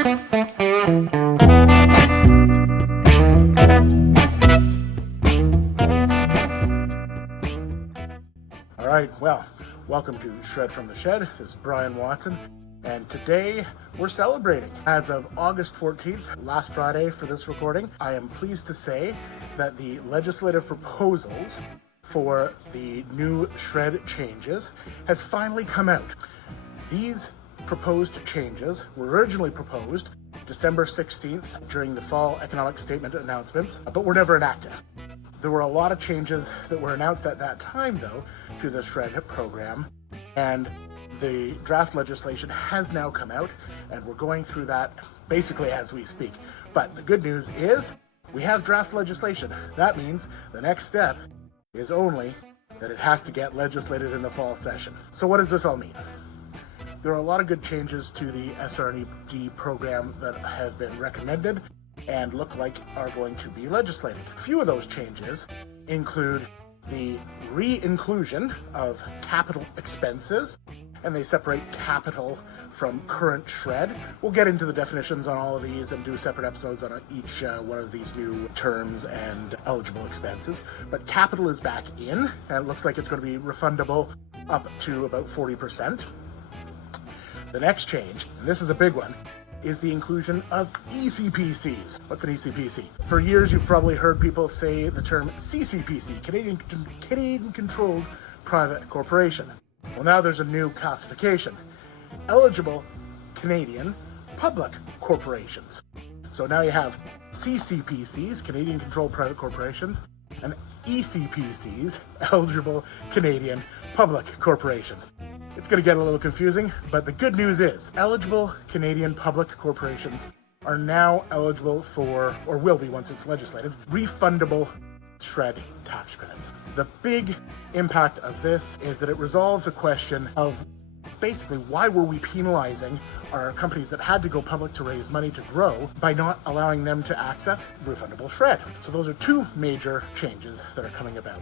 All right, well, welcome to Shred from the Shed. This is Brian Watson, and today we're celebrating. As of August 14th, last Friday for this recording, I am pleased to say that the legislative proposals for the new Shred changes has finally come out. These proposed changes were originally proposed December 16th during the fall economic statement announcements, but were never enacted. There were a lot of changes that were announced at that time, though, to the SR&ED program, and the draft legislation has now come out, and we're going through that basically as we speak. But the good news is we have draft legislation. That means the next step is only that it has to get legislated in the fall session. So what does this all mean? There are a lot of good changes to the SR&ED program that have been recommended and look like are going to be legislated. A few of those changes include the re-inclusion of capital expenses, and they separate capital from current SR&ED. We'll get into the definitions on all of these and do separate episodes on each one of these new terms and eligible expenses. But capital is back in, and it looks like it's going to be refundable up to about 40%. The next change, and this is a big one, is the inclusion of ECPCs. What's an ECPC? For years, you've probably heard people say the term CCPC, Canadian Controlled Private Corporation. Well, now there's a new classification, eligible Canadian Public Corporations. So now you have CCPCs, Canadian Controlled Private Corporations, and ECPCs, eligible Canadian Public Corporations. It's going to get a little confusing, but the good news is eligible Canadian public corporations are now eligible for, or will be once it's legislated, refundable SR&ED tax credits. The big impact of this is that it resolves a question of basically why were we penalizing our companies that had to go public to raise money to grow by not allowing them to access refundable SR&ED. So those are two major changes that are coming about.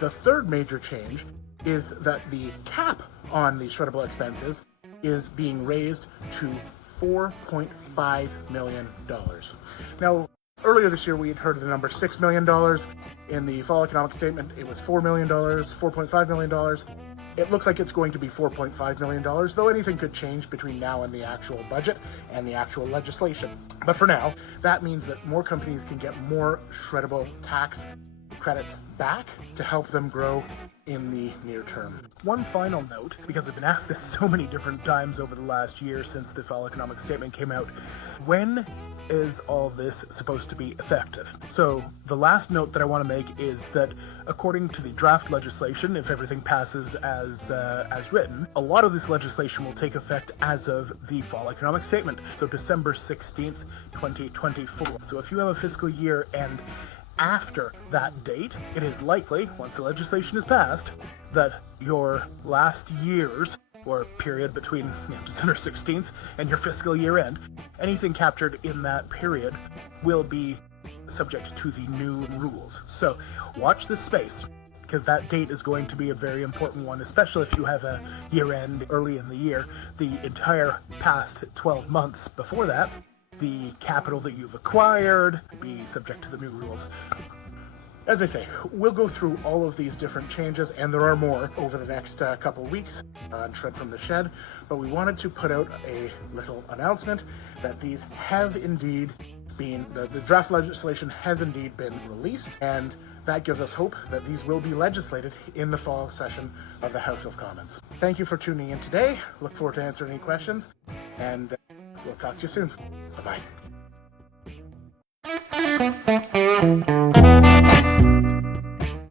The third major change is that the cap on the shreddable expenses is being raised to $4.5 million. Now, earlier this year, we had heard the number $6 million. In the fall economic statement, it was $4 million, $4.5 million. It looks like it's going to be $4.5 million, though anything could change between now and the actual budget and the actual legislation. But for now, that means that more companies can get more shreddable tax credits back to help them grow in the near term. One final note, because I've been asked this so many different times over the last year since the fall economic statement came out, when is all this supposed to be effective? So the last note that I want to make is that according to the draft legislation, if everything passes as written, a lot of this legislation will take effect as of the fall economic statement, so December 16th, 2024. So if you have a fiscal year end after that date, it is likely, once the legislation is passed, that your last year's, or period between December 16th and your fiscal year end, anything captured in that period will be subject to the new rules. So watch this space, because that date is going to be a very important one, especially if you have a year end early in the year. The entire past 12 months before that, the capital that you've acquired be subject to the new rules. As I say, we'll go through all of these different changes, and there are more over the next couple weeks on Shred from the Shed, but we wanted to put out a little announcement that these have indeed been, the draft legislation has indeed been released, and that gives us hope that these will be legislated in the fall session of the House of Commons. Thank you for tuning in today. Look forward to answering any questions, and we'll talk to you soon. Bye-bye.